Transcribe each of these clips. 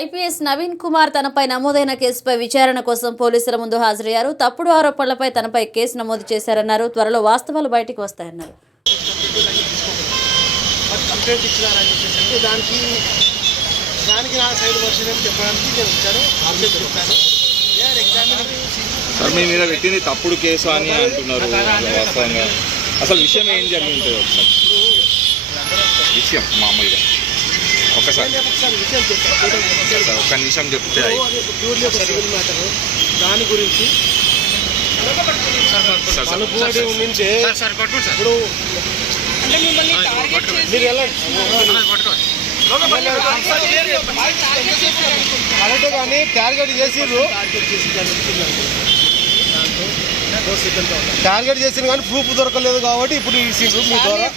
IPS Naveen Kumar తనపై నమోదైన కేసుపై విచారణ కోసం పోలీసుల ముందు హాజరయ్యారు. తప్పుడు ఆరోపణలపై తనపై కేసు నమోదు చేశారన్నారు. త్వరలో వాస్తవాలు బయటికి వస్తాయన్నారు. సార్ మీ మీద పెట్టింది తప్పుడు కేసు అని అంటున్నారు. వాస్తవంగా అసలు విషయం ఏం జరిగింది ఒకసారి విషయం మామూలుగా ఒకసారి ఒక్క నిమిషం చెప్తే దాని గురించి మీరు ఎలా కరెక్ట్ కానీ టార్గెట్ చేసిర్రు కానీ ప్రూఫ్ దొరకలేదు కాబట్టి ఇప్పుడు ఇచ్చిండ్రు మీ ద్వారా.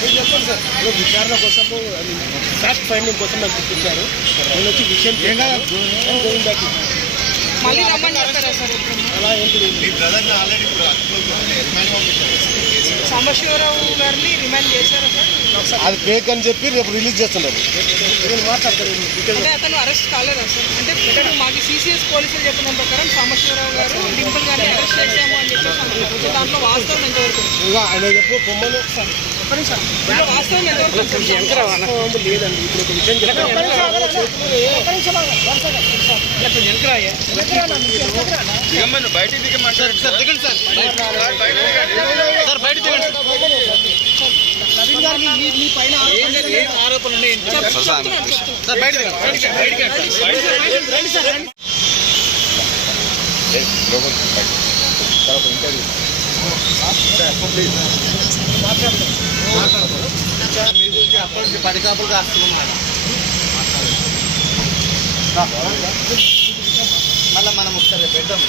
మీరు చెప్పండి సార్, విచారణ కోసం ఫ్యాక్ట్ ఫైండింగ్ కోసం నాకు తెప్పించారు. నేను వచ్చి విషయం అలా ఏంటి సాంబశివరావు గారిని రిమాండ్ చేశారా సార్? అది ఫేక్ అని చెప్పి రేపు రిలీజ్ చేస్తున్నారు. అంటే అతను అరెస్ట్ కాలేదా సార్? అంటే మాకు సిసిఎస్ పోలీసులు చెప్పిన ప్రకారం సాంబశివరావు గారు డింపుల్ గారిని అరెస్ట్ చేశాము అని చెప్పేసి అంటున్నారు. దాంట్లో వాస్తవం ఎంతవరకు? ఆయన చెప్పు బొమ్మలు వాస్తవం ఎంతవరకు లేదండి. ఇప్పుడు ఒక విషయం నవీన్ గారిని మీ పైన ఆరోపణలు ఉన్నాయి. అప్పటి పడికాపులు కాస్తున్నాం. మళ్ళీ మనం ఒకసారి పెడదాం.